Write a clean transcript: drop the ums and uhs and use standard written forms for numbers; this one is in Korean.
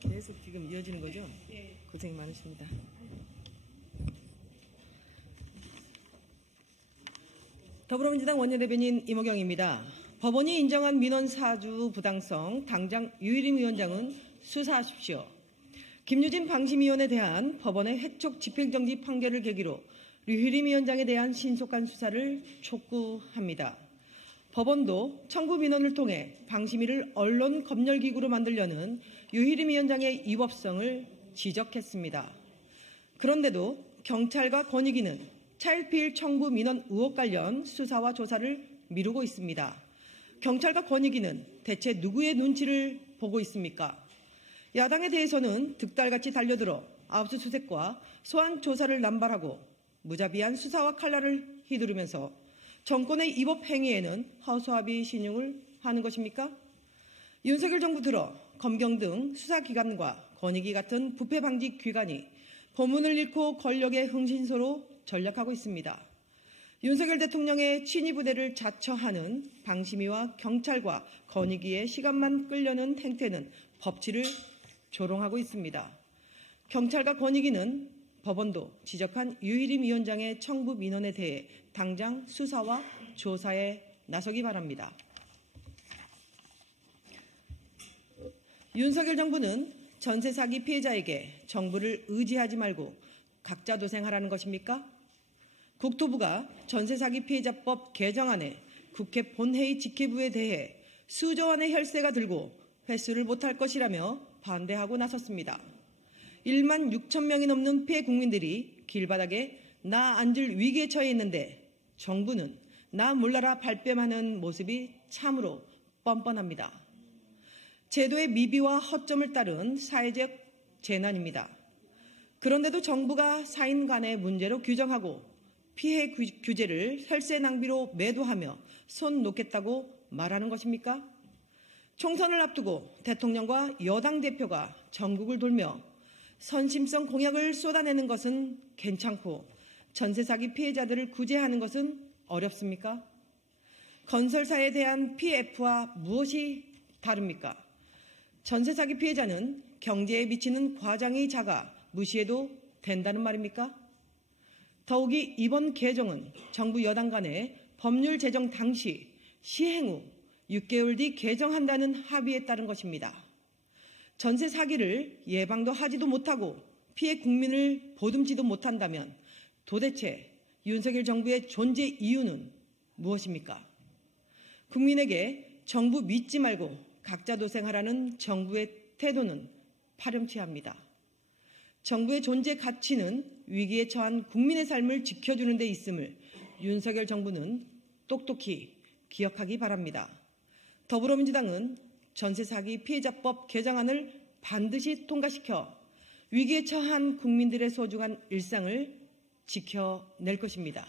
계속 지금 이어지는 거죠? 고생 많으십니다. 더불어민주당 원내대변인 이모경입니다. 법원이 인정한 민원 사주 부당성 당장 유일임 위원장은 수사하십시오. 김유진 방심위원에 대한 법원의 회촉 집행정지 판결을 계기로 류희림 위원장에 대한 신속한 수사를 촉구합니다. 법원도 청구 민원을 통해 방심위를 언론 검열기구로 만들려는 류희림 위원장의 위법성을 지적했습니다. 그런데도 경찰과 권익위는 차일피일 청구 민원 의혹 관련 수사와 조사를 미루고 있습니다. 경찰과 권익위는 대체 누구의 눈치를 보고 있습니까? 야당에 대해서는 득달같이 달려들어 압수수색과 소환 조사를 남발하고 무자비한 수사와 칼날을 휘두르면서 정권의 위법 행위에는 허수아비 신용을 하는 것입니까? 윤석열 정부 들어 검경 등 수사기관과 권익위 같은 부패 방지 기관이 본문을 잃고 권력의 흥신소로 전락하고 있습니다. 윤석열 대통령의 친위부대를 자처하는 방심위와 경찰과 권익위의 시간만 끌려는 행태는 법치를 조롱하고 있습니다. 경찰과 권익위는 법원도 지적한 유일임 위원장의 청구 민원에 대해 당장 수사와 조사에 나서기 바랍니다. 윤석열 정부는 전세 사기 피해자에게 정부를 의지하지 말고 각자 도생하라는 것입니까? 국토부가 전세 사기 피해자법 개정안에 국회 본회의 직회부에 대해 수조 원의 혈세가 들고 회수를 못할 것이라며 반대하고 나섰습니다. 1만 6천 명이 넘는 피해 국민들이 길바닥에 나 앉을 위기에 처해 있는데 정부는 나 몰라라 발뺌하는 모습이 참으로 뻔뻔합니다. 제도의 미비와 허점을 따른 사회적 재난입니다. 그런데도 정부가 사인 간의 문제로 규정하고 피해 규제를 혈세 낭비로 매도하며 손 놓겠다고 말하는 것입니까? 총선을 앞두고 대통령과 여당 대표가 전국을 돌며 선심성 공약을 쏟아내는 것은 괜찮고 전세 사기 피해자들을 구제하는 것은 어렵습니까? 건설사에 대한 PF와 무엇이 다릅니까? 전세 사기 피해자는 경제에 미치는 과장이 작아 무시해도 된다는 말입니까? 더욱이 이번 개정은 정부 여당 간의 법률 제정 당시 시행 후 6개월 뒤 개정한다는 합의에 따른 것입니다. 전세 사기를 예방도 하지도 못하고 피해 국민을 보듬지도 못한다면 도대체 윤석열 정부의 존재 이유는 무엇입니까? 국민에게 정부 믿지 말고 각자 도생하라는 정부의 태도는 파렴치합니다. 정부의 존재 가치는 위기에 처한 국민의 삶을 지켜주는 데 있음을 윤석열 정부는 똑똑히 기억하기 바랍니다. 더불어민주당은 전세 사기 피해자법 개정안을 반드시 통과시켜 위기에 처한 국민들의 소중한 일상을 지켜낼 것입니다.